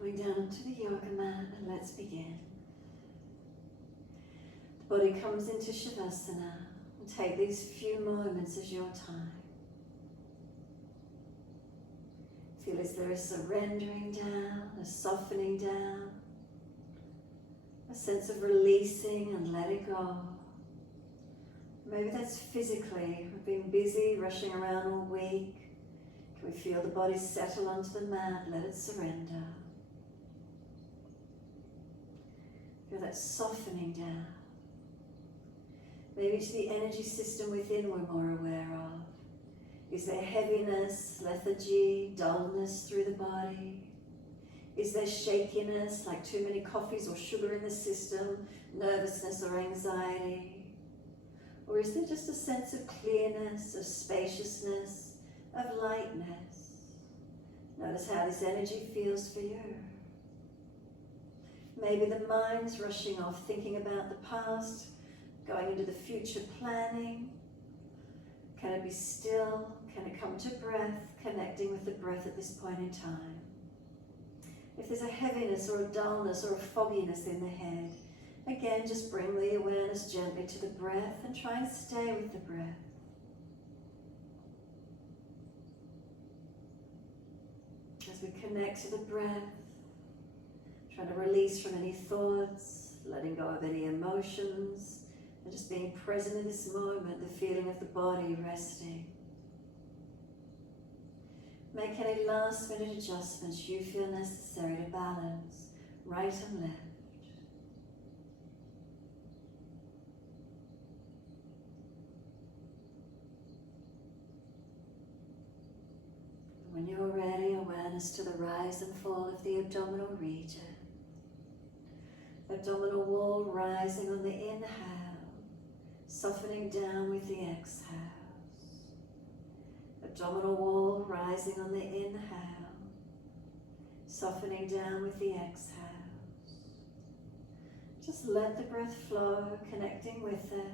Coming down onto the yoga mat, and let's begin. The body comes into Shavasana, and take these few moments as your time. Feel as there is surrendering down, a softening down, a sense of releasing and letting go. Maybe that's physically. We've been busy, rushing around all week. Can we feel the body settle onto the mat, let it surrender. Feel that softening down. Maybe to the energy system within we're more aware of. Is there heaviness, lethargy, dullness through the body? Is there shakiness, like too many coffees or sugar in the system, nervousness or anxiety? Or is there just a sense of clearness, of spaciousness, of lightness? Notice how this energy feels for you. Maybe the mind's rushing off, thinking about the past, going into the future planning. Can it be still? Can it come to breath, connecting with the breath at this point in time? If there's a heaviness or a dullness or a fogginess in the head, again, just bring the awareness gently to the breath and try and stay with the breath. As we connect to the breath, trying to release from any thoughts, letting go of any emotions, and just being present in this moment, the feeling of the body resting. Make any last minute adjustments you feel necessary to balance right and left. When you're ready, awareness to the rise and fall of the abdominal region. Abdominal wall rising on the inhale, softening down with the exhale. Abdominal wall rising on the inhale, softening down with the exhale. Just let the breath flow, connecting with it.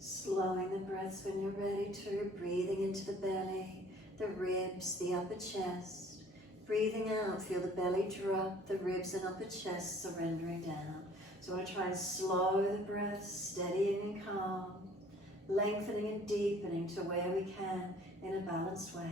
Slowing the breaths when you're ready to, breathing into the belly, the ribs, the upper chest. Breathing out, feel the belly drop, the ribs and upper chest surrendering down. So I want to try and slow the breath, steadying and calm, lengthening and deepening to where we can in a balanced way.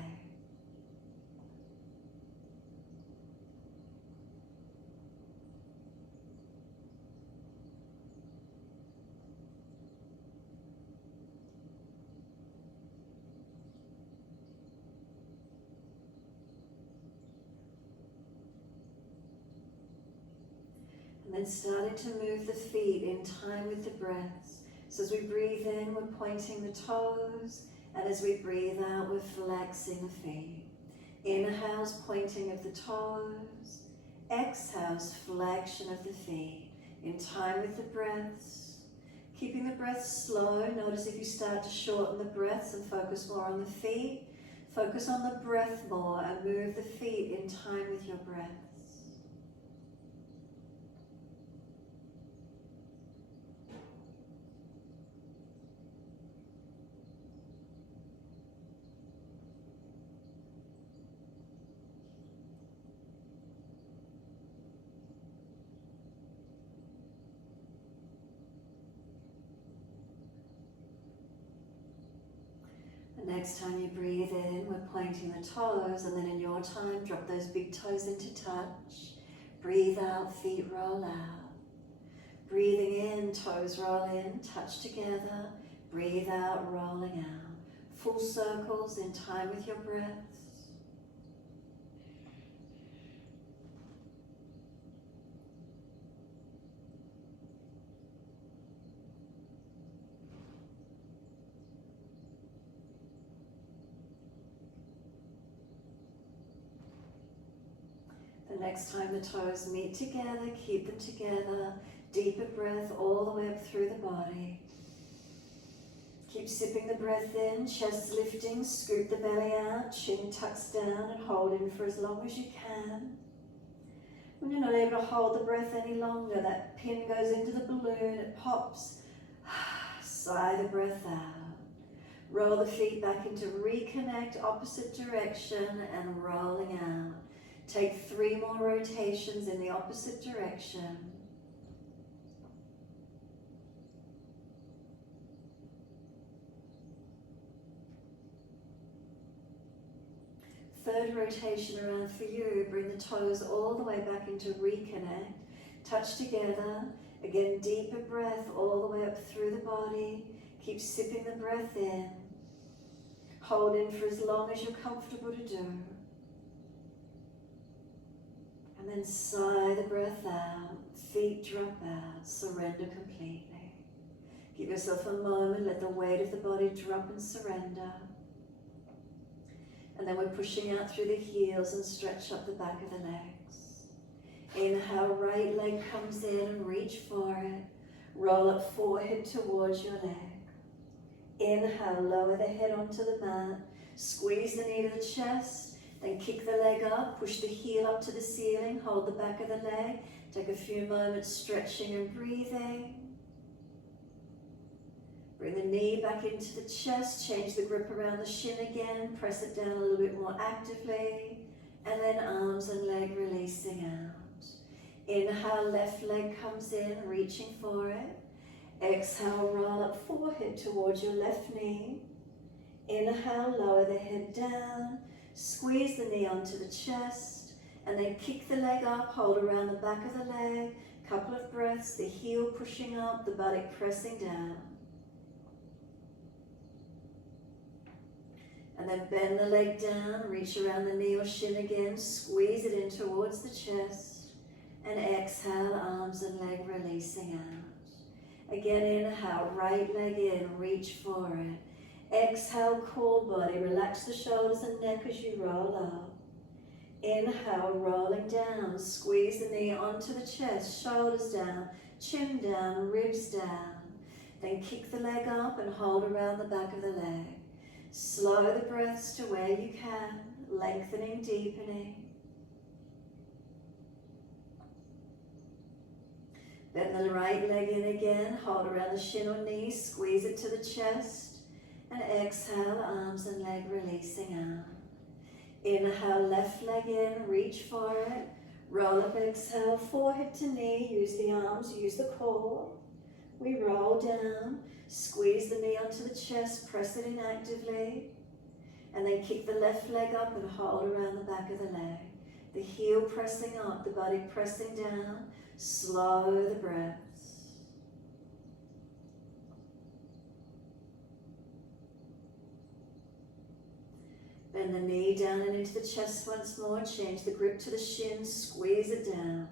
And then starting to move the feet in time with the breaths. So as we breathe in, we're pointing the toes, and as we breathe out, we're flexing the feet. Inhales, pointing of the toes. Exhales, flexion of the feet. In time with the breaths. Keeping the breath slow. Notice if you start to shorten the breaths and focus more on the feet. Focus on the breath more and move the feet in time with your breath. Next time you breathe in, we're pointing the toes, and then in your time, drop those big toes into touch. Breathe out, feet roll out. Breathing in, toes roll in, touch together. Breathe out, rolling out. full circles in time with your breaths. The next time the toes meet together, keep them together. Deeper breath all the way up through the body. Keep sipping the breath in, chest lifting, scoop the belly out, chin tucks down and hold in for as long as you can. When you're not able to hold the breath any longer, that pin goes into the balloon, it pops. Sigh the breath out. Roll the feet back into reconnect, opposite direction and rolling out. Take 3 more rotations in the opposite direction. Third rotation around for you, bring the toes all the way back into reconnect, touch together, again deeper breath all the way up through the body, keep sipping the breath in, hold in for as long as you're comfortable to do, and then sigh the breath out, feet drop out, surrender completely. Give yourself a moment, let the weight of the body drop and surrender. And then we're pushing out through the heels and stretch up the back of the legs. Inhale, right leg comes in and reach for it. Roll up forehead towards your leg. Inhale, lower the head onto the mat. Squeeze the knee to the chest. Then kick the leg up, push the heel up to the ceiling. Hold the back of the leg. Take a few moments stretching and breathing. Bring the knee back into the chest, change the grip around the shin again, press it down a little bit more actively, and then arms and leg releasing out. Inhale, left leg comes in, reaching for it. Exhale, roll up forehead towards your left knee. Inhale, lower the head down, squeeze the knee onto the chest, and then kick the leg up, hold around the back of the leg, couple of breaths, the heel pushing up, the buttock pressing down. And then bend the leg down, reach around the knee or shin again, squeeze it in towards the chest, and exhale, arms and leg releasing out. Again, inhale, right leg in, reach for it. Exhale, core body, relax the shoulders and neck as you roll up. Inhale, rolling down, squeeze the knee onto the chest, shoulders down, chin down, ribs down. Then kick the leg up and hold around the back of the leg. Slow the breaths to where you can, lengthening, deepening. Bend the right leg in again, hold around the shin or knee, squeeze it to the chest, and exhale, arms and leg releasing out. Inhale, left leg in, reach for it, roll up, exhale, forehead to knee, use the arms, use the core. We roll down. Squeeze the knee onto the chest, press it in actively, and then kick the left leg up and hold around the back of the leg. The heel pressing up, the body pressing down. Slow the breaths. Bend the knee down and into the chest once more. Change the grip to the shin, squeeze it down.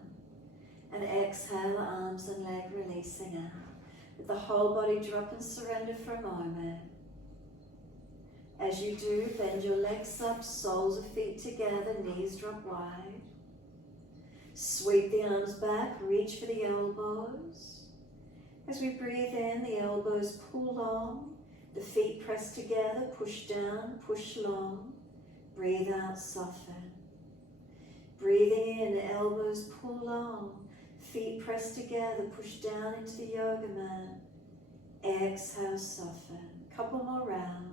And exhale, arms and leg releasing out. Let the whole body drop and surrender for a moment. As you do, bend your legs up, soles of feet together, knees drop wide. Sweep the arms back, reach for the elbows. As we breathe in, the elbows pull long, the feet press together, push down, push long. Breathe out, soften. Breathing in, elbows pull long. Feet press together, push down into the yoga mat. Exhale, soften. Couple more rounds.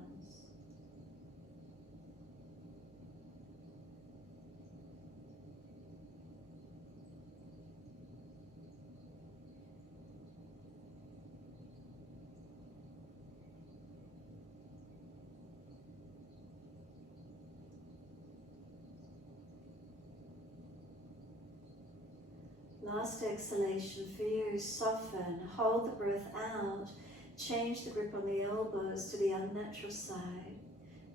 Last exhalation for you, soften, hold the breath out, change the grip on the elbows to the unnatural side.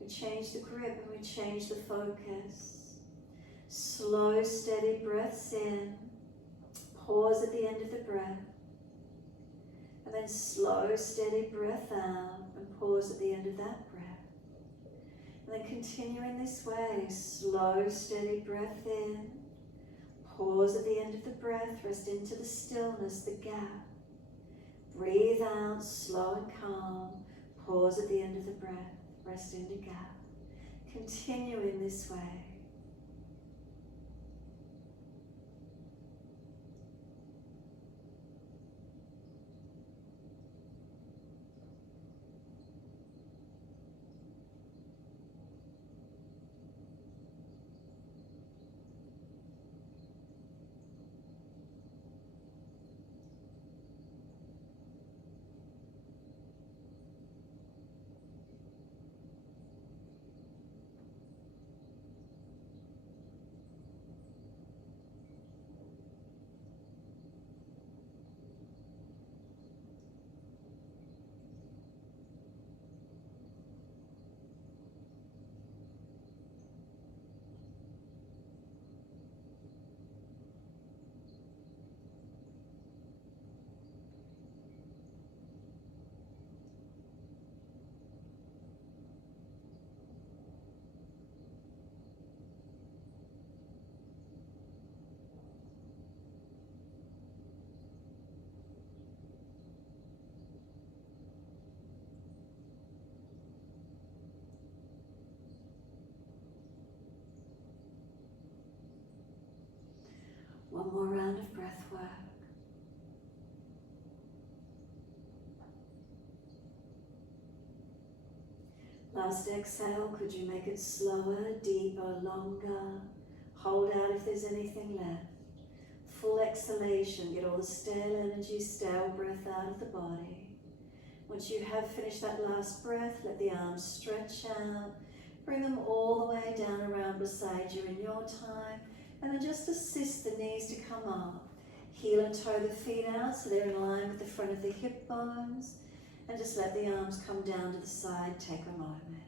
We change the grip and we change the focus. Slow, steady breaths in. Pause at the end of the breath. And then slow, steady breath out and pause at the end of that breath. And then continue in this way. Slow, steady breath in. Pause at the end of the breath. Rest into the stillness, the gap. Breathe out, slow and calm. Pause at the end of the breath. Rest into gap. Continue in this way. One more round of breath work. Last exhale, could you make it slower, deeper, longer? Hold out if there's anything left. Full exhalation, get all the stale energy, stale breath out of the body. Once you have finished that last breath, let the arms stretch out. Bring them all the way down around beside you in your time. And then just assist the knees to come up. Heel and toe the feet out so they're in line with the front of the hip bones. And just let the arms come down to the side, take a moment.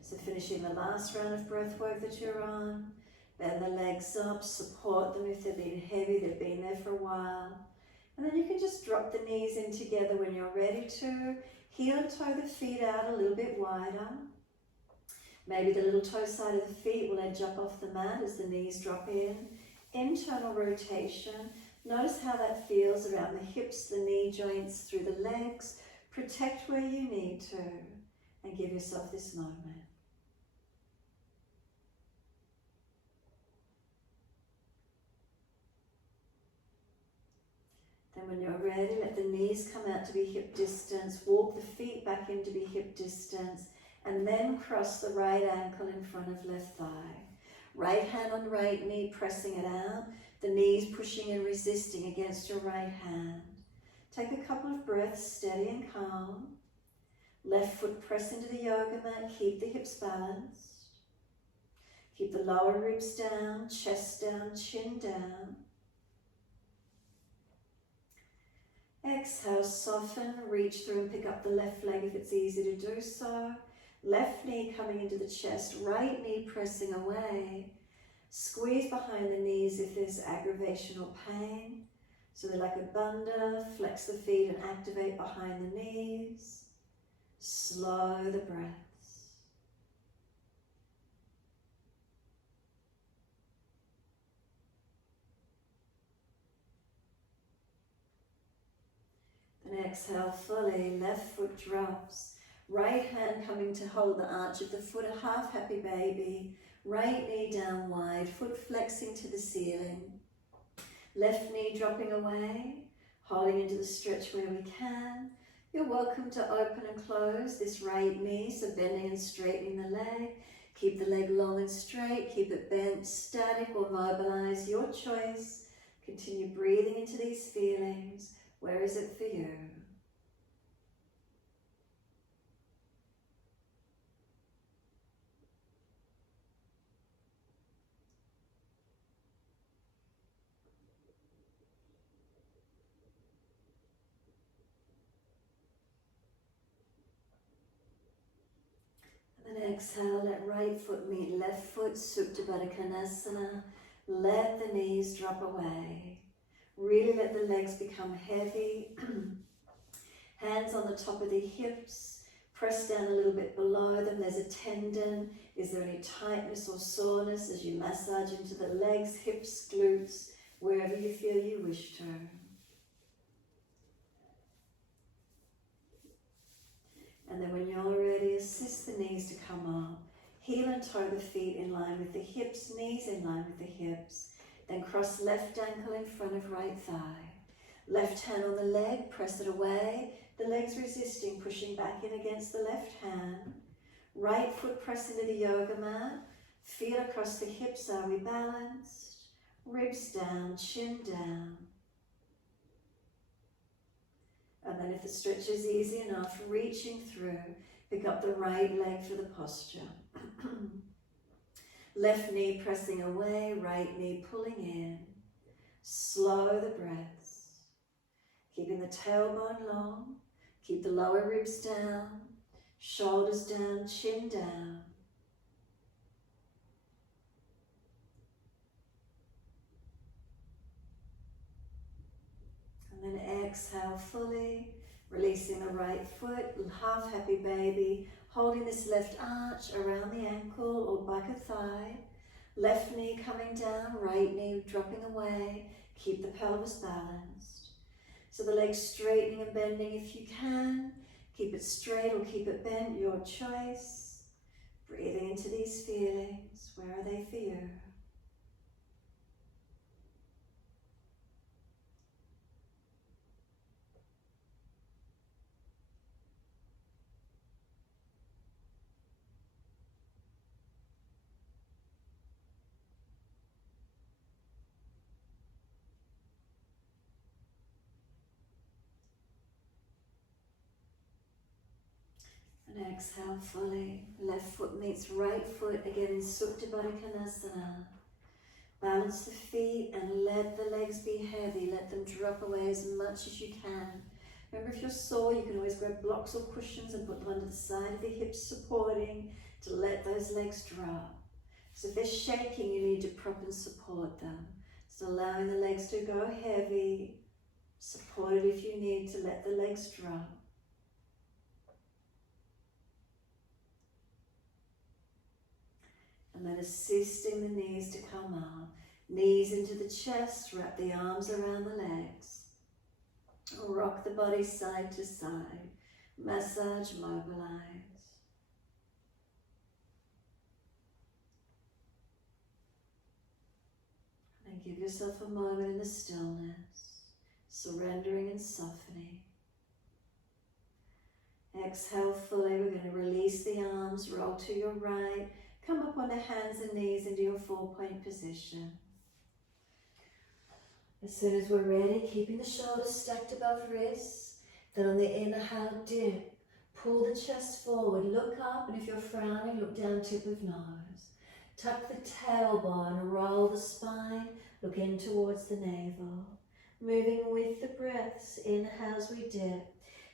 So finishing the last round of breath work that you're on. Bend the legs up, support them if they've been heavy, they've been there for a while. And then you can just drop the knees in together when you're ready to. Heel and toe the feet out a little bit wider. Maybe the little toe side of the feet will edge up off the mat as the knees drop in. Internal rotation. Notice how that feels around the hips, the knee joints, through the legs. Protect where you need to and give yourself this moment. Then when you're ready, let the knees come out to be hip distance. Walk the feet back in to be hip distance. And then cross the right ankle in front of left thigh. Right hand on right knee, pressing it out. The knees pushing and resisting against your right hand. Take a couple of breaths, steady and calm. Left foot press into the yoga mat, keep the hips balanced. Keep the lower ribs down, chest down, chin down. Exhale, soften, reach through and pick up the left leg if it's easy to do so. Left knee coming into the chest, right knee pressing away. Squeeze behind the knees if there's aggravation or pain. So they're like a bandha, flex the feet and activate behind the knees. Slow the breaths. Then exhale fully, left foot drops. Right hand coming to hold the arch of the foot, a half happy baby. Right knee down wide, foot flexing to the ceiling. Left knee dropping away, holding into the stretch where we can. You're welcome to open and close this right knee, so bending and straightening the leg. Keep the leg long and straight, keep it bent, static or mobilize, your choice. Continue breathing into these feelings. Where is it for you? And then exhale, let right foot meet left foot, Supta Baddha Konasana. Let the knees drop away. Really let the legs become heavy. Hands on the top of the hips. Press down a little bit below them. There's a tendon. Is there any tightness or soreness as you massage into the legs, hips, glutes, wherever you feel you wish to. And then when you're ready, assist the knees to come up. Heel and toe the feet in line with the hips, knees in line with the hips. Then cross left ankle in front of right thigh. Left hand on the leg, press it away. The legs resisting, pushing back in against the left hand. Right foot press into the yoga mat. Feet across the hips, are we balanced? Ribs down, chin down. And then if the stretch is easy enough, reaching through, pick up the right leg for the posture. Left knee pressing away, right knee pulling in. Slow the breaths. Keeping the tailbone long. Keep the lower ribs down, shoulders down, chin down. And then exhale fully, releasing the right foot, half happy baby, holding this left arch around the ankle or back of thigh. Left knee coming down, right knee dropping away. Keep the pelvis balanced. So the legs straightening and bending if you can. Keep it straight or keep it bent, your choice. Breathing into these feelings. Where are they for you? And exhale fully. Left foot meets right foot again in Supta Baddha Konasana. Balance the feet and let the legs be heavy. Let them drop away as much as you can. Remember, if you're sore, you can always grab blocks or cushions and put them under the side of the hips, supporting to let those legs drop. So if they're shaking, you need to prop and support them. So allowing the legs to go heavy, support it if you need to let the legs drop. And then assisting the knees to come up. Knees into the chest, wrap the arms around the legs. Rock the body side to side. Massage, mobilize. And give yourself a moment in the stillness, surrendering and softening. Exhale fully. We're going to release the arms, roll to your right. Come up on the hands and knees into your 4-point position. As soon as we're ready, keeping the shoulders stacked above wrists, then on the inhale, dip. Pull the chest forward, look up, and if you're frowning, look down tip of nose. Tuck the tailbone, roll the spine, look in towards the navel. Moving with the breaths, inhale as we dip.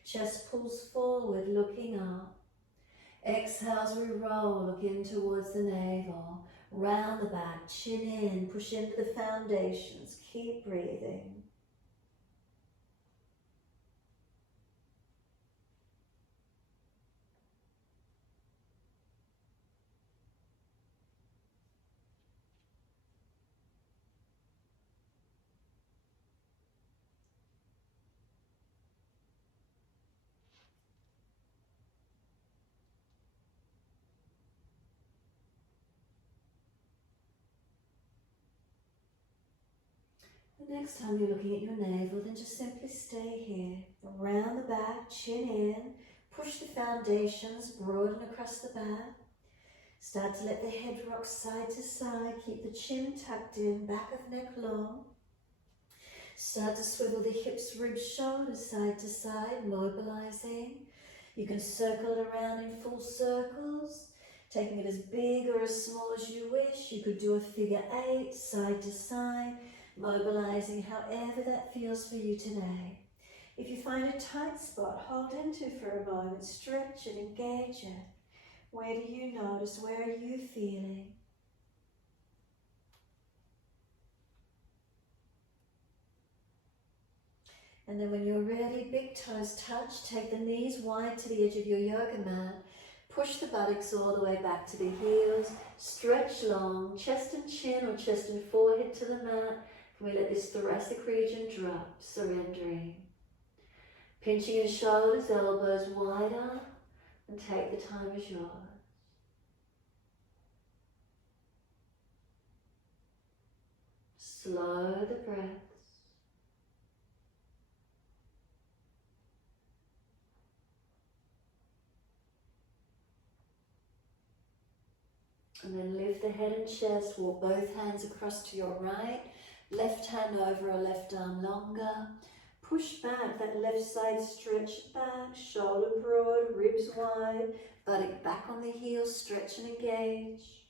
Chest pulls forward, looking up. Exhale as we roll, look in towards the navel. Round the back, chin in, push into the foundations. Keep breathing. The next time you're looking at your navel, then just simply stay here. Around the back, chin in, push the foundations, broaden across the back. Start to let the head rock side to side, keep the chin tucked in, back of neck long. Start to swivel the hips, ribs, shoulders side to side, mobilizing. You can circle it around in full circles, taking it as big or as small as you wish. You could do a figure 8, side to side, mobilizing however that feels for you today. If you find a tight spot, hold into for a moment, stretch it, engage it. Where do you notice? Where are you feeling? And then when you're ready, big toes touch. Take the knees wide to the edge of your yoga mat. Push the buttocks all the way back to the heels. Stretch long, chest and chin or chest and forehead to the mat. Can we let this thoracic region drop, surrendering. Pinching your shoulders, elbows wider, and take the time as yours. Slow the breaths. And then lift the head and chest, walk both hands across to your right, left hand over or left arm longer. Push back, that left side stretch back, shoulder broad, ribs wide, buttock back on the heels, stretch and engage.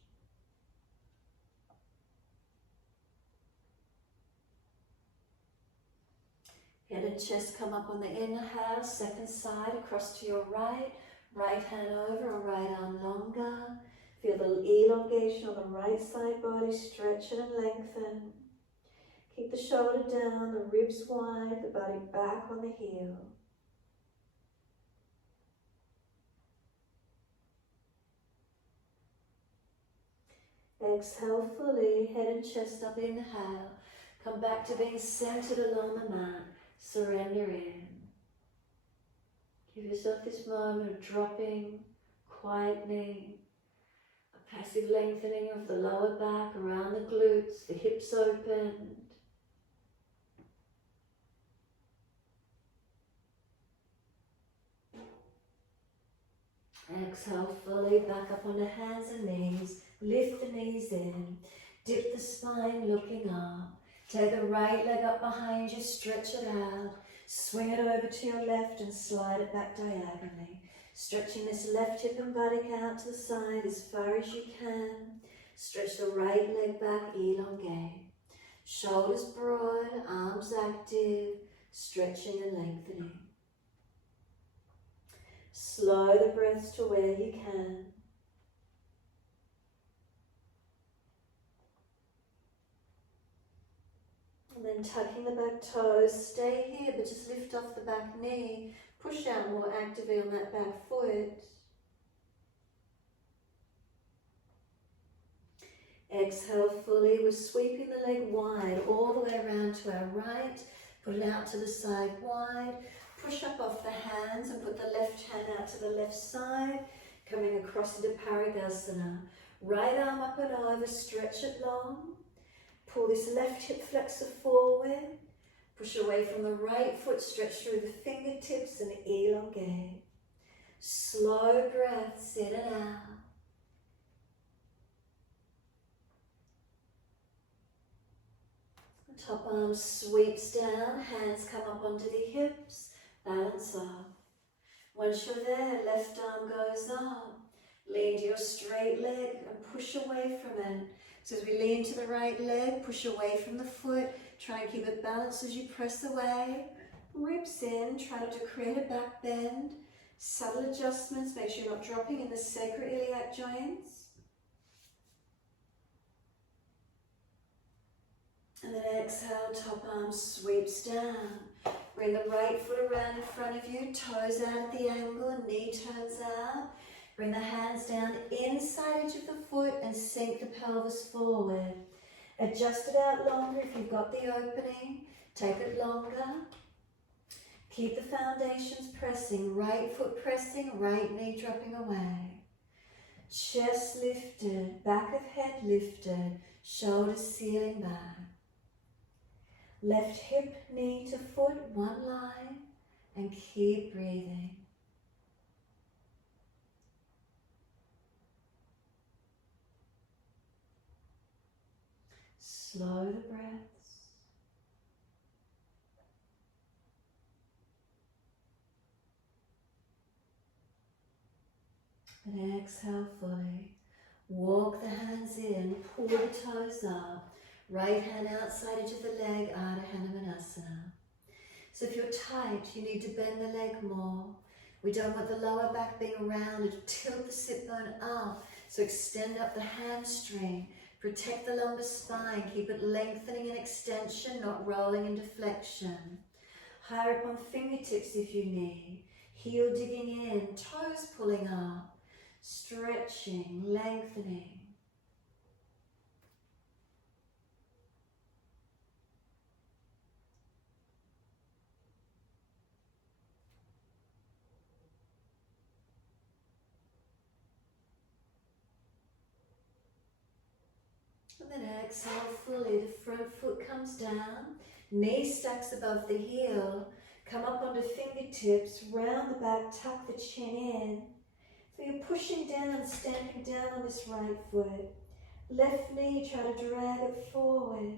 Head and chest come up on the inhale, second side across to your right, right hand over or right arm longer. Feel the elongation on the right side body, stretch it and lengthen. Keep the shoulder down, the ribs wide, the body back on the heel. Exhale fully, head and chest up, inhale. Come back to being centered along the mat, surrender in. Give yourself this moment of dropping, quietening, a passive lengthening of the lower back, around the glutes, the hips opened. Exhale fully, back up onto hands and knees. Lift the knees in. Dip the spine, looking up. Take the right leg up behind you, stretch it out. Swing it over to your left and slide it back diagonally. Stretching this left hip and buttock out to the side as far as you can. Stretch the right leg back, elongate. Shoulders broad, arms active, stretching and lengthening. Slow the breaths to where you can. And then tucking the back toes, stay here, but just lift off the back knee. Push out more actively on that back foot. Exhale fully. We're sweeping the leg wide all the way around to our right. Put it out to the side wide. Push up off the hands and put the left hand out to the left side. Coming across into Parigasana. Right arm up and over, stretch it long. Pull this left hip flexor forward. Push away from the right foot, stretch through the fingertips and elongate. Slow breaths in and out. Top arm sweeps down, hands come up onto the hips, balance off. Once you're there, left arm goes up. Lean to your straight leg and push away from it. So as we lean to the right leg, push away from the foot, try and keep it balanced as you press away. Ribs in, try not to create a back bend. Subtle adjustments, make sure you're not dropping in the sacroiliac joints. And then exhale, top arm sweeps down. Bring the right foot around in front of you, toes out at the angle, knee turns out. Bring the hands down inside edge of the foot and sink the pelvis forward. Adjust it out longer if you've got the opening. Take it longer. Keep the foundations pressing, right foot pressing, right knee dropping away. Chest lifted, back of head lifted, shoulders sealing back. Left hip, knee to foot, one line, and keep breathing. Slow the breaths. And exhale fully. Walk the hands in, pull the toes up. Right hand outside edge of the leg, Ardha Hanumanasana. So if you're tight, you need to bend the leg more. We don't want the lower back being rounded. Tilt the sit bone up. So extend up the hamstring. Protect the lumbar spine. Keep it lengthening and extension, not rolling and deflection. Higher up on fingertips if you need. Heel digging in, toes pulling up. Stretching, lengthening. And then exhale fully, the front foot comes down, knee stacks above the heel, come up onto fingertips, round the back, tuck the chin in. So you're pushing down, stamping down on this right foot. Left knee, try to drag it forward.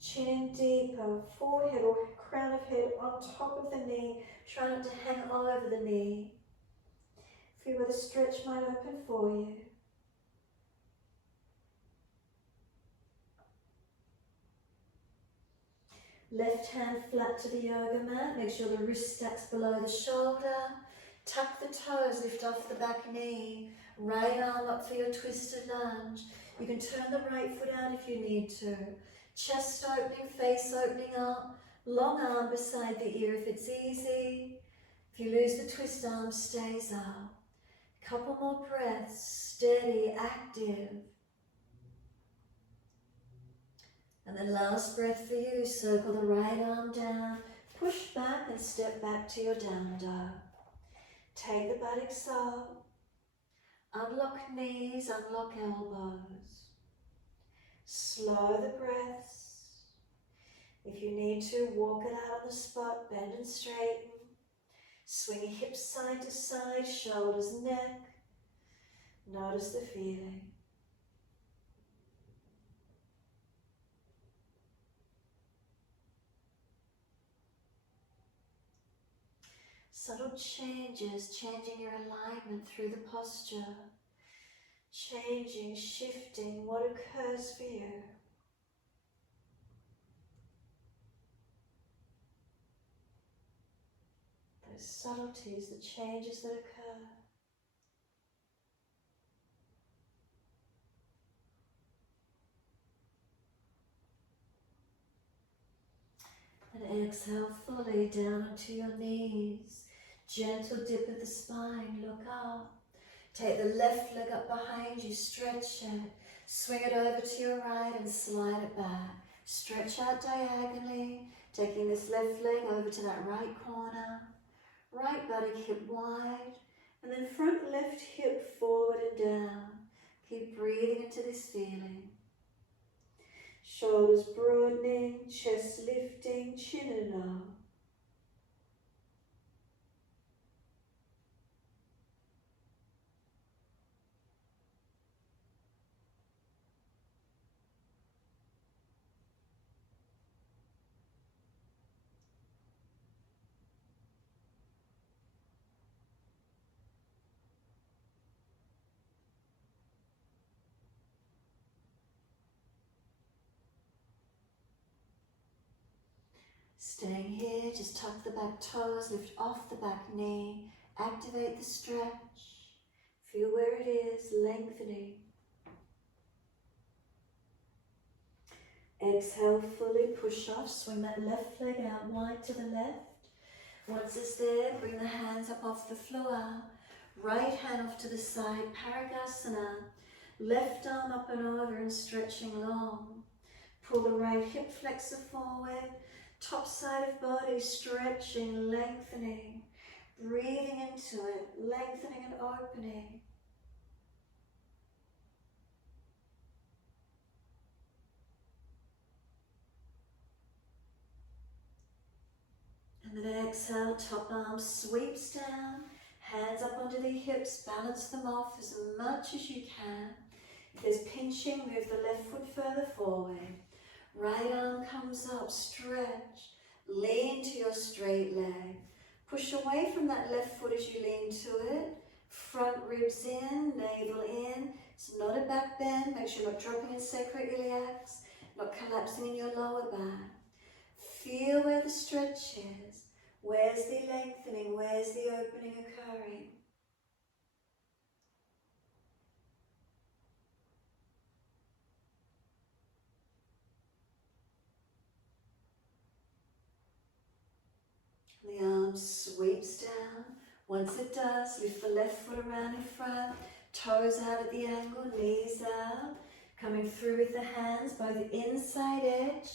Chin deeper, forehead or crown of head on top of the knee. Try not to hang over the knee. Feel where the stretch might open for you. Left hand flat to the yoga mat. Make sure the wrist stacks below the shoulder. Tuck the toes, lift off the back knee. Right arm up for your twisted lunge. You can turn the right foot out if you need to. Chest opening, face opening up. Long arm beside the ear if it's easy. If you lose the twist, arm stays up. Couple more breaths, steady, active. And then last breath for you, circle the right arm down, push back and step back to your down dog. Take the buttocks up, unlock knees, unlock elbows. Slow the breaths. If you need to, walk it out on the spot, bend and straighten. Swing your hips side to side, shoulders, neck. Notice the feeling. Subtle changes, changing your alignment through the posture. Changing, shifting what occurs for you. Those subtleties, the changes that occur. And exhale fully down onto your knees. Gentle dip of the spine, look up. Take the left leg up behind you, stretch it. Swing it over to your right and slide it back. Stretch out diagonally, taking this left leg over to that right corner. Right buttock hip wide, and then front left hip forward and down. Keep breathing into this feeling. Shoulders broadening, chest lifting, chin and up. Staying here, just tuck the back toes, lift off the back knee, activate the stretch. Feel where it is, lengthening. Exhale fully, push off, swing that left leg out wide to the left. Once it's there, bring the hands up off the floor. Right hand off to the side, Parigasana. Left arm up and over and stretching long. Pull the right hip flexor forward. Top side of body, stretching, lengthening. Breathing into it, lengthening and opening. And then exhale, top arm sweeps down, hands up onto the hips, balance them off as much as you can. If there's pinching, move the left foot further forward. Right arm comes up, stretch, lean to your straight leg. Push away from that left foot as you lean to it. Front ribs in, navel in. It's not a back bend, make sure you're not dropping in sacroiliacs, not collapsing in your lower back. Feel where the stretch is. Where's the lengthening? Where's the opening occurring? The arm sweeps down. Once it does, lift the left foot around in front, toes out at the angle, knees out, coming through with the hands by the inside edge,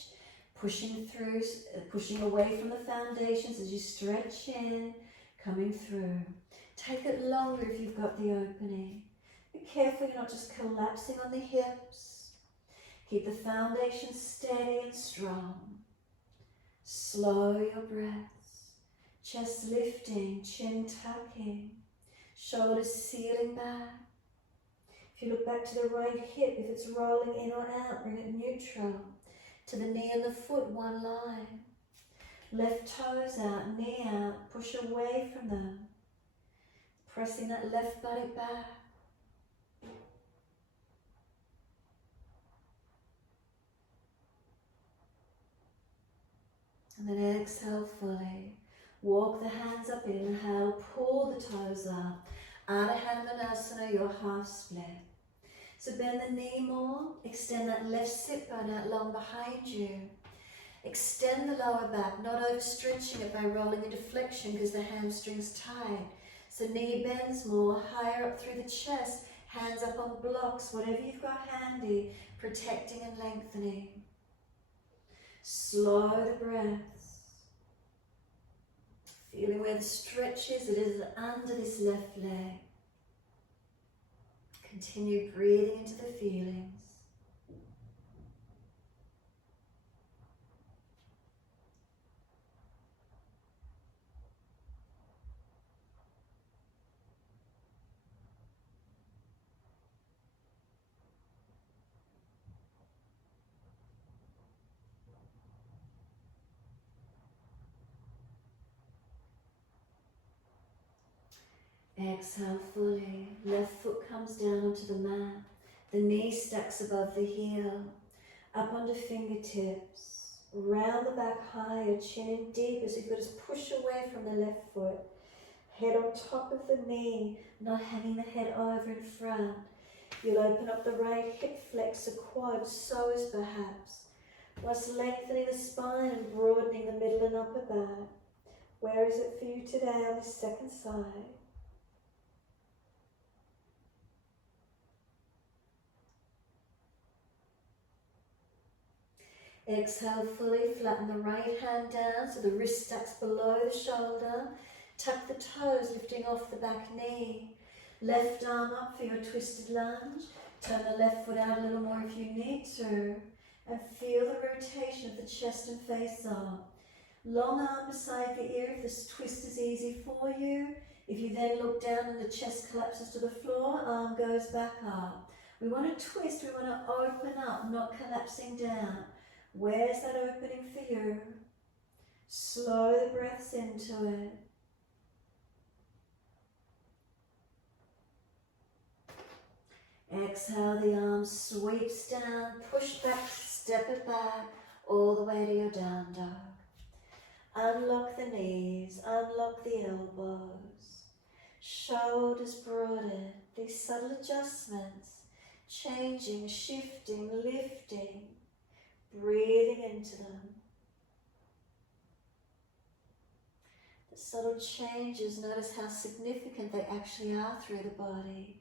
pushing through, pushing away from the foundations as you stretch in, coming through. Take it longer if you've got the opening. Be careful you're not just collapsing on the hips. Keep the foundation steady and strong. Slow your breaths. Chest lifting, chin tucking, shoulders sealing back. If you look back to the right hip, if it's rolling in or out, bring it neutral. To the knee and the foot, one line. Left toes out, knee out, push away from them. Pressing that left buttock back. And then exhale fully. Walk the hands up, inhale, pull the toes up. Ardha Hanumanasana, your half split. So bend the knee more, extend that left sit bone out long behind you. Extend the lower back, not overstretching it by rolling into flexion because the hamstring's tight. So knee bends more, higher up through the chest, hands up on blocks, whatever you've got handy, protecting and lengthening. Slow the breaths. Feeling where the stretch is, it is under this left leg. Continue breathing into the feelings. Exhale fully. Left foot comes down onto the mat. The knee stacks above the heel. Up onto fingertips. Round the back higher, chin in deep as you've got to push away from the left foot. Head on top of the knee, not hanging the head over in front. You'll open up the right hip, flex the quad, so is perhaps. Whilst lengthening the spine and broadening the middle and upper back. Where is it for you today on this second side? Exhale fully, flatten the right hand down so the wrist stacks below the shoulder. Tuck the toes, lifting off the back knee. Left arm up for your twisted lunge. Turn the left foot out a little more if you need to. And feel the rotation of the chest and face up. Long arm beside the ear if this twist is easy for you. If you then look down and the chest collapses to the floor, arm goes back up. We want to twist, we want to open up, not collapsing down. Where's that opening for you? Slow the breaths into it. Exhale, the arm sweeps down, push back, step it back, all the way to your down dog. Unlock the knees, unlock the elbows. Shoulders broaden, these subtle adjustments, changing, shifting, lifting. Breathing into them. The subtle changes, notice how significant they actually are through the body.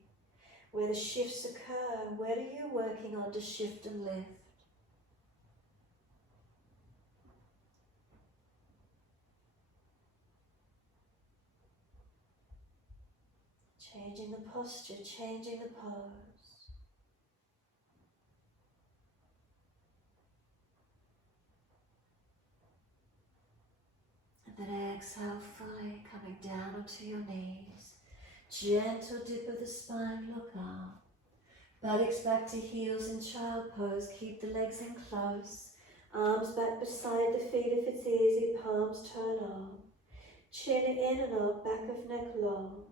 Where the shifts occur, what are you working on to shift and lift? Changing the posture, changing the pose. And then exhale fully, coming down onto your knees. Gentle dip of the spine, look up. Buttocks back to heels in child pose. Keep the legs in close. Arms back beside the feet if it's easy. Palms turn up. Chin in and up, back of neck long.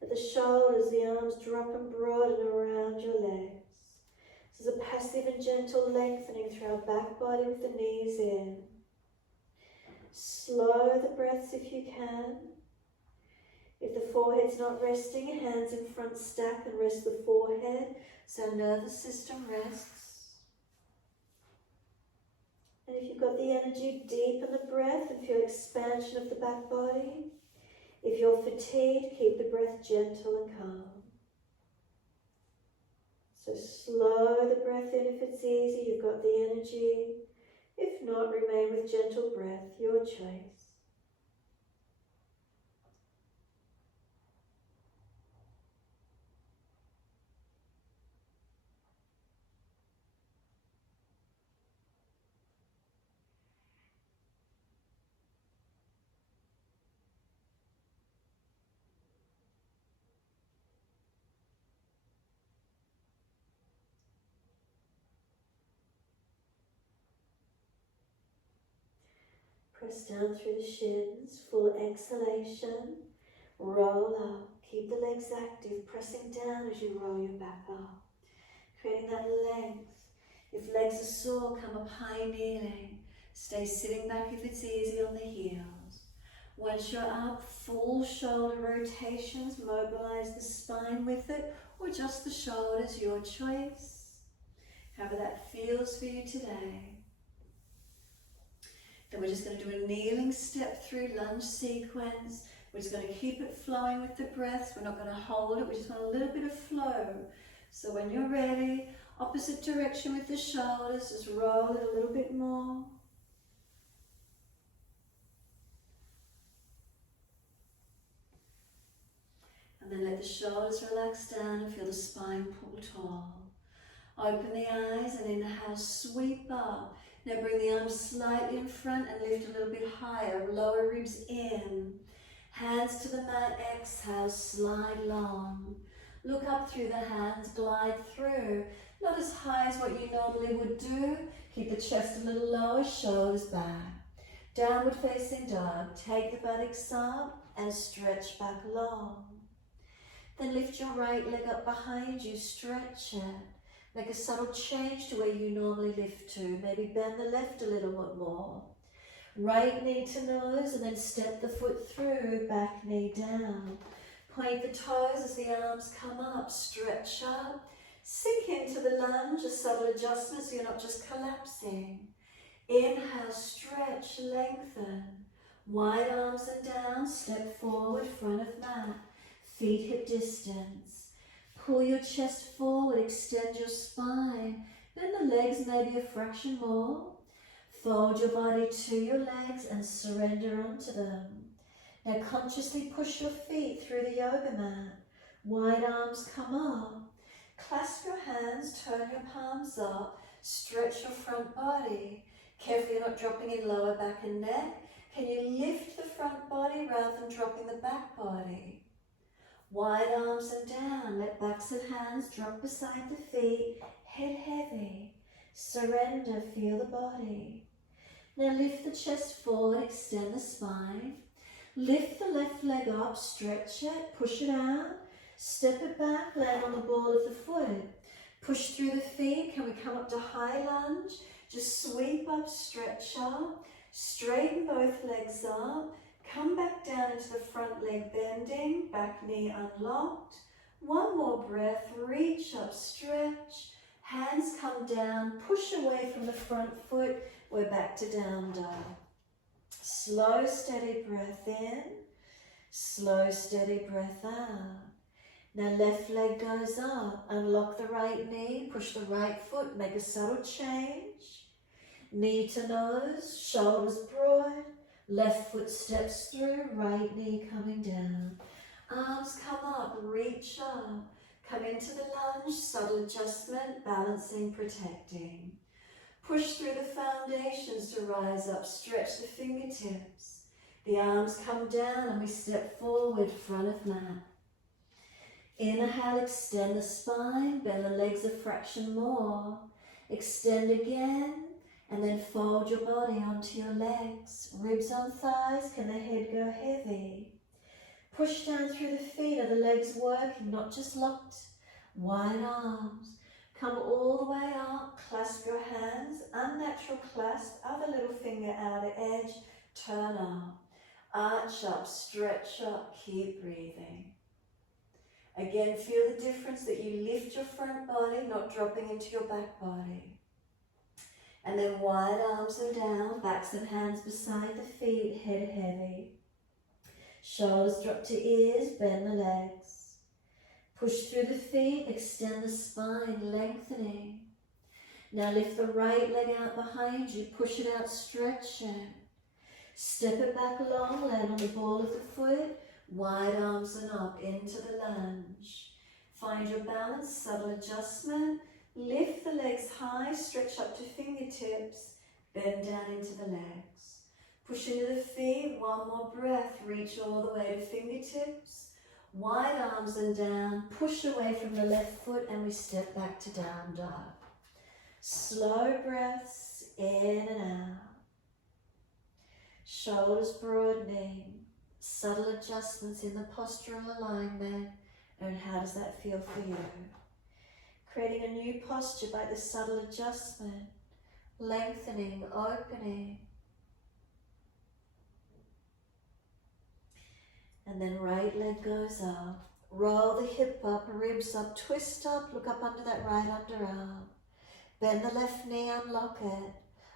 At the shoulders, the arms drop and broaden around your legs. This is a passive and gentle lengthening through our back body with the knees in. Slow the breaths if you can. If the forehead's not resting, hands in front stack and rest the forehead so nervous system rests. And if you've got the energy, deepen the breath and feel expansion of the back body. If you're fatigued, keep the breath gentle and calm. So slow the breath in if it's easy, you've got the energy. If not, remain with gentle breath, your choice. Press down through the shins, full exhalation. Roll up. Keep the legs active, pressing down as you roll your back up. Creating that length. If legs are sore, come up high kneeling. Stay sitting back if it's easy on the heels. Once you're up, full shoulder rotations. Mobilize the spine with it, or just the shoulders, your choice. However that feels for you today. Then we're just going to do a kneeling step through lunge sequence. We're just going to keep it flowing with the breaths. We're not going to hold it. We just want a little bit of flow. So when you're ready, opposite direction with the shoulders. Just roll it a little bit more. And then let the shoulders relax down and feel the spine pull tall. Open the eyes and inhale, sweep up. Now bring the arms slightly in front and lift a little bit higher. Lower ribs in. Hands to the mat, exhale, slide long. Look up through the hands, glide through. Not as high as what you normally would do. Keep the chest a little lower, shoulders back. Downward facing dog. Take the buttocks up and stretch back long. Then lift your right leg up behind you, stretch it. Make a subtle change to where you normally lift to. Maybe bend the left a little bit more. Right knee to nose and then step the foot through, back knee down. Point the toes as the arms come up, stretch up. Sink into the lunge, a subtle adjustment so you're not just collapsing. Inhale, stretch, lengthen. Wide arms and down, step forward, front of mat. Feet hip distance. Pull your chest forward, extend your spine. Bend the legs maybe a fraction more. Fold your body to your legs and surrender onto them. Now consciously push your feet through the yoga mat. Wide arms come up. Clasp your hands, turn your palms up. Stretch your front body. Carefully you're not dropping in lower back and neck. Can you lift the front body rather than dropping the back body? Wide arms and down, let backs of hands drop beside the feet, head heavy. Surrender, feel the body. Now lift the chest forward, extend the spine. Lift the left leg up, stretch it, push it out. Step it back, land on the ball of the foot. Push through the feet, can we come up to high lunge? Just sweep up, stretch up. Straighten both legs up. Come back down into the front leg bending, back knee unlocked. One more breath, reach up, stretch. Hands come down, push away from the front foot. We're back to down dog. Slow, steady breath in. Slow, steady breath out. Now left leg goes up. Unlock the right knee, push the right foot, make a subtle change. Knee to nose, shoulders broad. Left foot steps through, right knee coming down. Arms come up, reach up. Come into the lunge, subtle adjustment, balancing, protecting. Push through the foundations to rise up, stretch the fingertips. The arms come down and we step forward, front of mat. Inhale, extend the spine, bend the legs a fraction more. Extend again. And then fold your body onto your legs. Ribs on thighs, can the head go heavy? Push down through the feet, are the legs working, not just locked? Wide arms. Come all the way up, clasp your hands, unnatural clasp, other little finger outer edge. turn up, arch up, stretch up, keep breathing. Again, feel the difference that you lift your front body, not dropping into your back body. And then wide arms are down, backs and hands beside the feet, head heavy. Shoulders drop to ears, bend the legs. Push through the feet, extend the spine, lengthening. Now lift the right leg out behind you, push it out, stretch it. Step it back along, land on the ball of the foot, wide arms and up into the lunge. Find your balance, subtle adjustment. Lift the legs high, stretch up to fingertips, bend down into the legs. Push into the feet, one more breath, reach all the way to fingertips. Wide arms and down, push away from the left foot and we step back to down dog. Slow breaths in and out. Shoulders broadening, subtle adjustments in the postural alignment, and how does that feel for you? Creating a new posture by the subtle adjustment, lengthening, opening. And then right leg goes up. Roll the hip up, ribs up, twist up, look up under that right underarm. Bend the left knee, unlock it.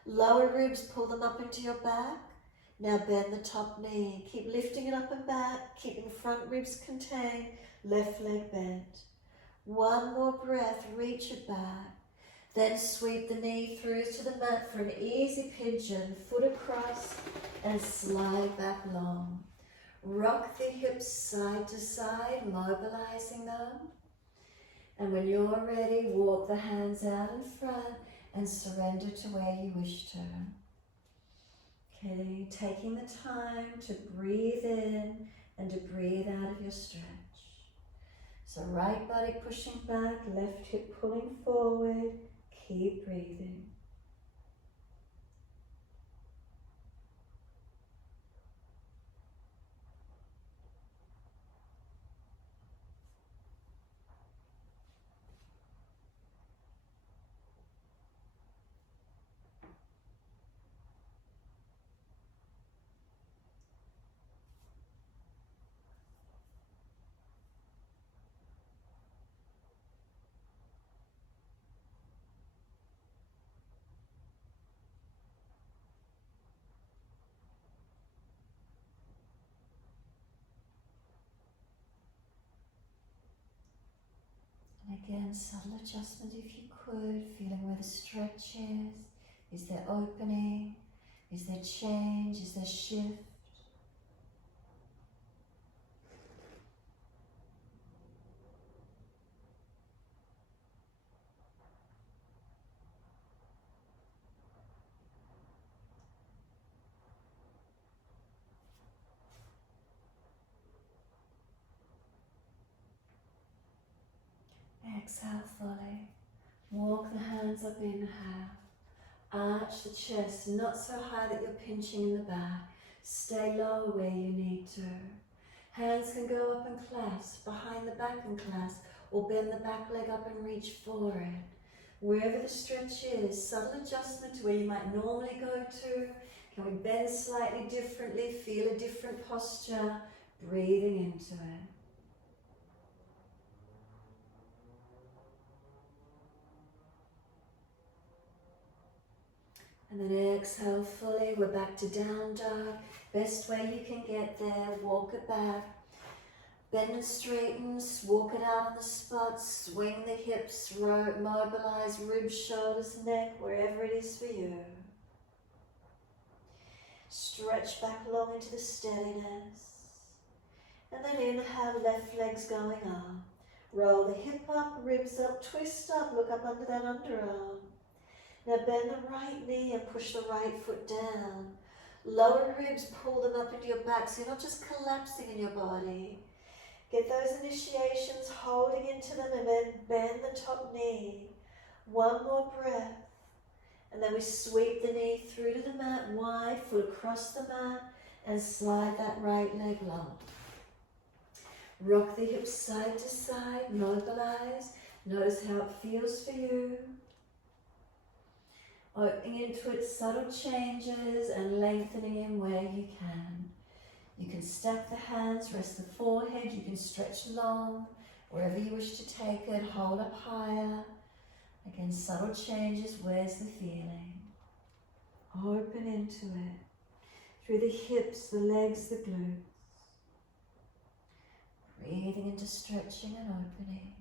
Lower ribs, pull them up into your back. Now bend the top knee. Keep lifting it up and back, keeping front ribs contained, left leg bent. One more breath, reach it back. Then sweep the knee through to the mat for an easy pigeon, foot across and slide back long. Rock the hips side to side, mobilizing them. And when you're ready, walk the hands out in front and surrender to where you wish to. Okay, taking the time to breathe in and to breathe out of your stretch. So right body pushing back, left hip pulling forward, keep breathing. Again, subtle adjustment if you could, feeling where the stretch is. Is there opening? Is there change? Is there shift? Exhale fully. Walk the hands up in half. Arch the chest, not so high that you're pinching in the back. Stay low where you need to. Hands can go up and clasp, behind the back and clasp, or bend the back leg up and reach for it. Wherever the stretch is, subtle adjustment to where you might normally go to. Can we bend slightly differently, feel a different posture, breathing into it. And then exhale fully, we're back to down dog. Best way you can get there, walk it back. Bend and straighten, walk it out on the spot, swing the hips, mobilize ribs, shoulders, neck, wherever it is for you. Stretch back long into the steadiness. And then inhale, left leg's going up. Roll the hip up, ribs up, twist up, look up under that underarm. Now bend the right knee and push the right foot down. Lower ribs, pull them up into your back so you're not just collapsing in your body. Get those initiations, holding into them, and then bend the top knee. One more breath. And then we sweep the knee through to the mat, wide, foot across the mat, and slide that right leg long. Rock the hips side to side, mobilize. Notice how it feels for you. Opening into its subtle changes and lengthening in where you can. You can stack the hands, rest the forehead, you can stretch long, wherever you wish to take it, hold up higher. Again, subtle changes, where's the feeling? Open into it. Through the hips, the legs, the glutes. Breathing into stretching and opening.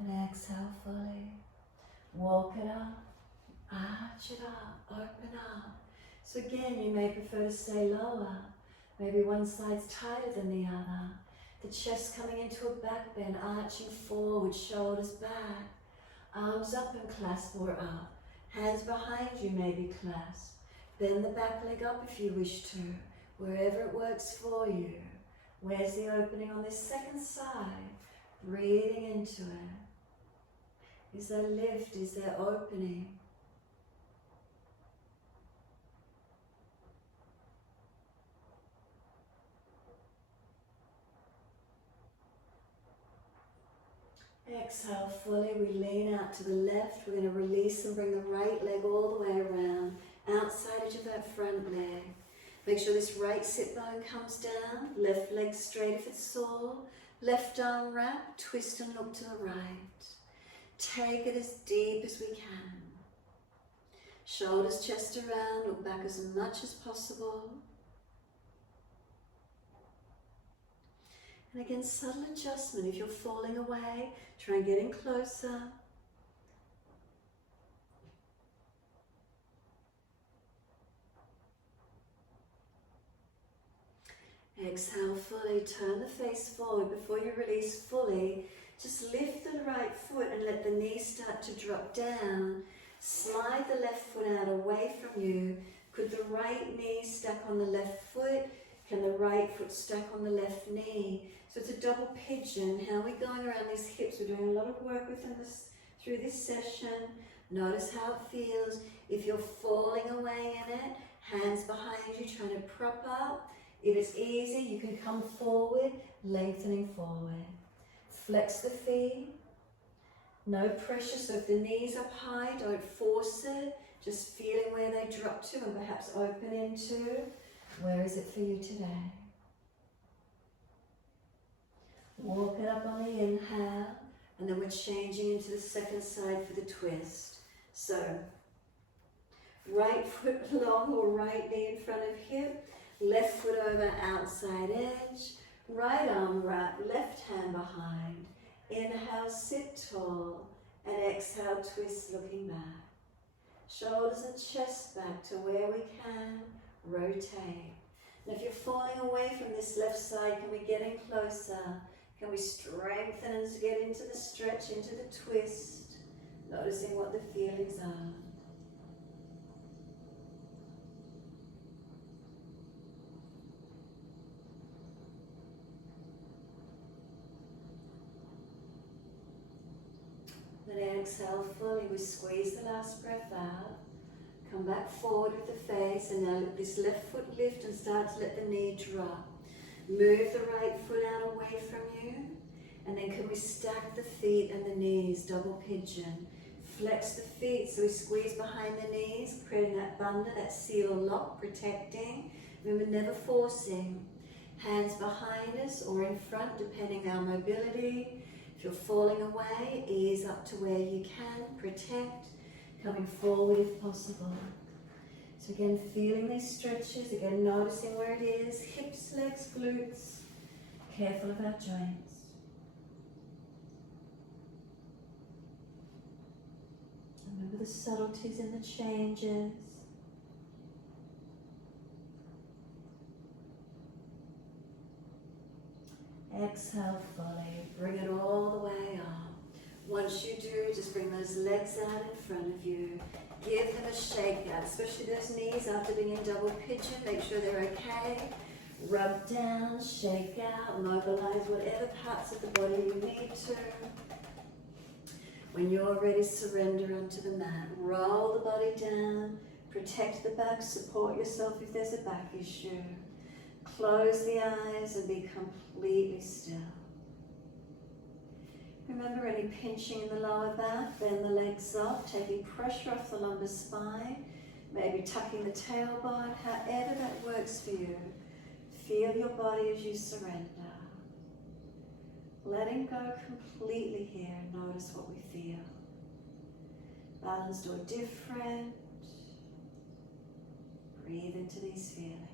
And then exhale fully. Walk it up, arch it up, open up. So again, you may prefer to stay lower. Maybe one side's tighter than the other. The chest coming into a back bend, arching forward, shoulders back. Arms up and clasp or up. Hands behind you may be clasped. Bend the back leg up if you wish to, wherever it works for you. Where's the opening on this second side? Breathing into it. Is there lift? Is there opening? Exhale fully, we lean out to the left. We're going to release and bring the right leg all the way around, outside edge of that front leg. Make sure this right sit bone comes down, left leg straight if it's sore, left arm wrap, twist and look to the right. Take it as deep as we can. Shoulders, chest around, look back as much as possible. And again, subtle adjustment. If you're falling away, try and get in closer. Exhale fully, turn the face forward. Before you release fully, just lift the right foot and let the knee start to drop down. Slide the left foot out away from you. Could the right knee stack on the left foot? Can the right foot stack on the left knee? So it's a double pigeon. How are we going around these hips? We're doing a lot of work with them through this session. Notice how it feels. If you're falling away in it, hands behind you, trying to prop up. If it's easy, you can come forward, lengthening forward. Flex the feet. No pressure, so if the knees up high, don't force it. Just feeling where they drop to and perhaps open into. Where is it for you today? Walk it up on the inhale, and then we're changing into the second side for the twist. So, right foot long or right knee in front of hip, left foot over outside edge, right arm wrap, left hand behind. Inhale, sit tall, and exhale, twist looking back. Shoulders and chest back to where we can, rotate. And if you're falling away from this left side, can we get in closer? Can we strengthen and get into the stretch, into the twist? Noticing what the feelings are. Then exhale fully, we squeeze the last breath out. Come back forward with the face, and now let this left foot lift and start to let the knee drop. Move the right foot out away from you, and then can we stack the feet and the knees, double pigeon. Flex the feet, so we squeeze behind the knees, creating that bandha, that seal or lock, protecting. Remember, never forcing. Hands behind us or in front, depending on our mobility. If you're falling away, ease up to where you can, protect, coming forward if possible. So again, feeling these stretches, again, noticing where it is, hips, legs, glutes, careful of our joints. Remember the subtleties in the changes. exhale fully. Bring it all the way up. Once you do, just bring those legs out in front of you. Give them a shake out, especially those knees after being in double pigeon. Make sure they're okay. Rub down, shake out, mobilize whatever parts of the body you need to. When you're ready, surrender onto the mat. Roll the body down, protect the back, support yourself if there's a back issue. Close the eyes and be completely still. Remember any pinching in the lower back, bend the legs up, taking pressure off the lumbar spine, maybe tucking the tailbone, however that works for you. Feel your body as you surrender. Letting go completely here and notice what we feel. Balanced or different. Breathe into these feelings.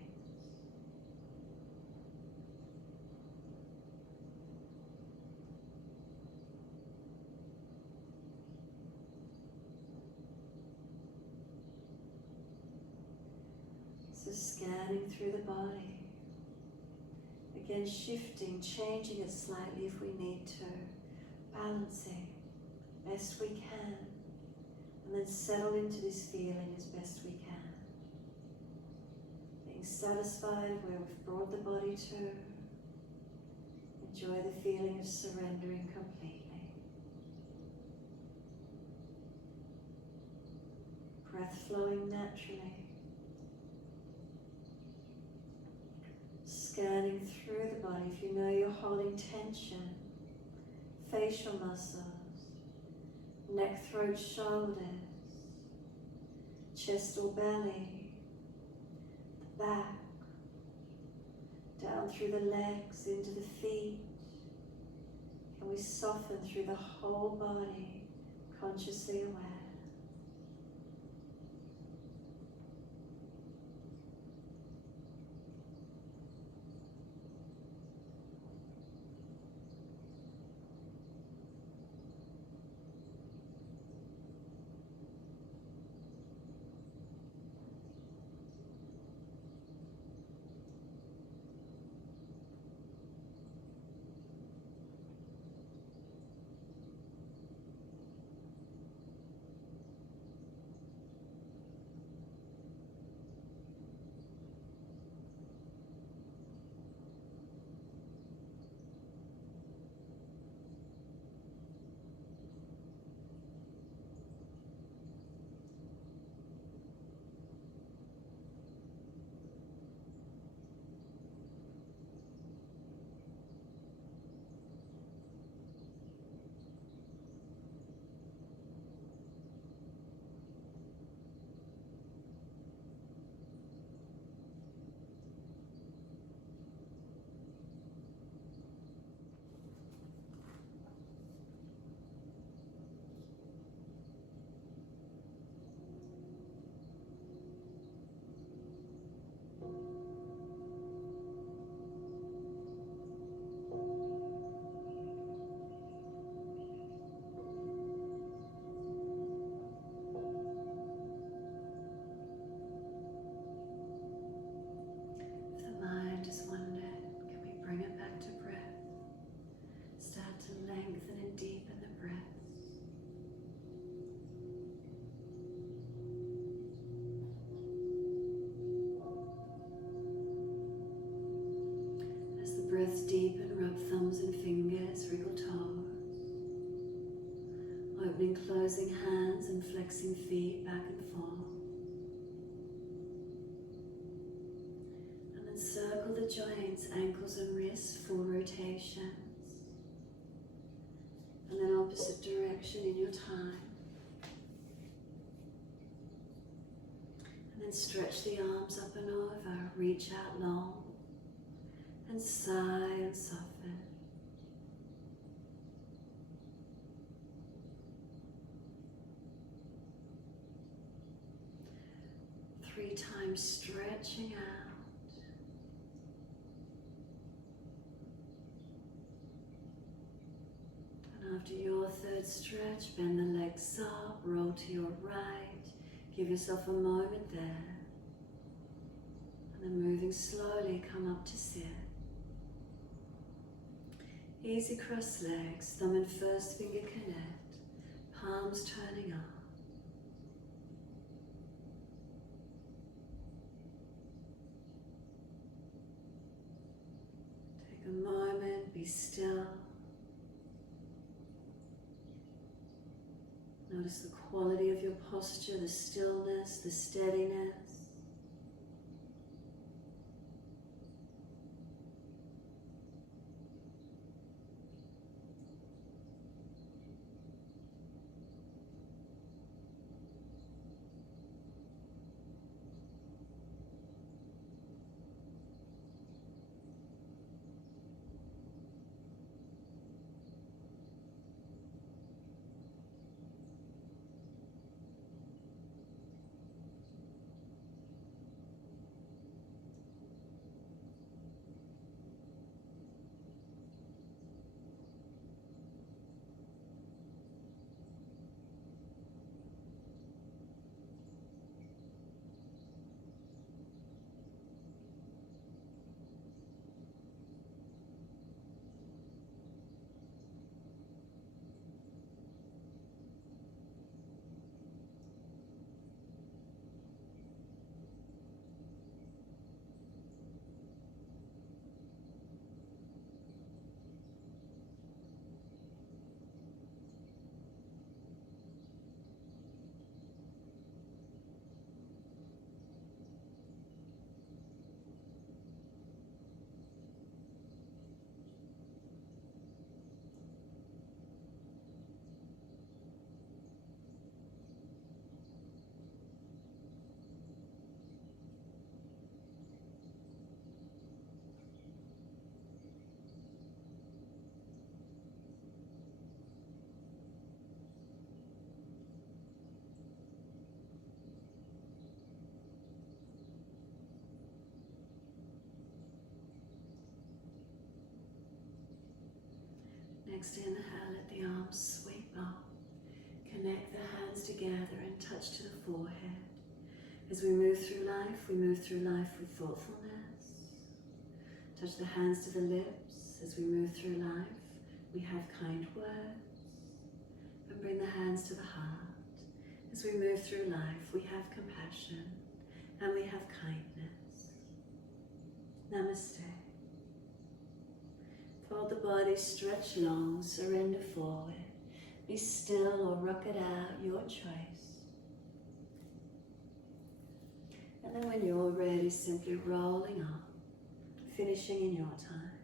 So scanning through the body. Again, shifting, changing it slightly if we need to. Balancing best we can. And then settle into this feeling as best we can. Being satisfied where we've brought the body to. Enjoy the feeling of surrendering completely. Breath flowing naturally. Scanning through the body if you know you're holding tension, facial muscles, neck, throat, shoulders, chest or belly, the back, down through the legs, into the feet. Can we soften through the whole body, consciously aware? Breath deepen, rub thumbs and fingers, wriggle toes. Opening, closing hands and flexing feet back and forth. And then circle the joints, ankles and wrists, full rotations. And then opposite direction in your time. And then stretch the arms up and over, reach out long. And sigh and soften. Three times stretching out. And after your third stretch, bend the legs up, roll to your right. Give yourself a moment there. And then moving slowly, come up to sit. Easy cross legs, thumb and first finger connect, palms turning up. Take a moment, be still. Notice the quality of your posture, the stillness, the steadiness. Next inhale, let the arms sweep up. Connect the hands together and touch to the forehead. As we move through life with thoughtfulness. Touch the hands to the lips. As we move through life, we have kind words. And bring the hands to the heart. As we move through life, we have compassion and we have kindness. Namaste. Fold the body, stretch long, surrender forward. Be still or rock it out, your choice. And then when you're ready, simply rolling up, finishing in your time.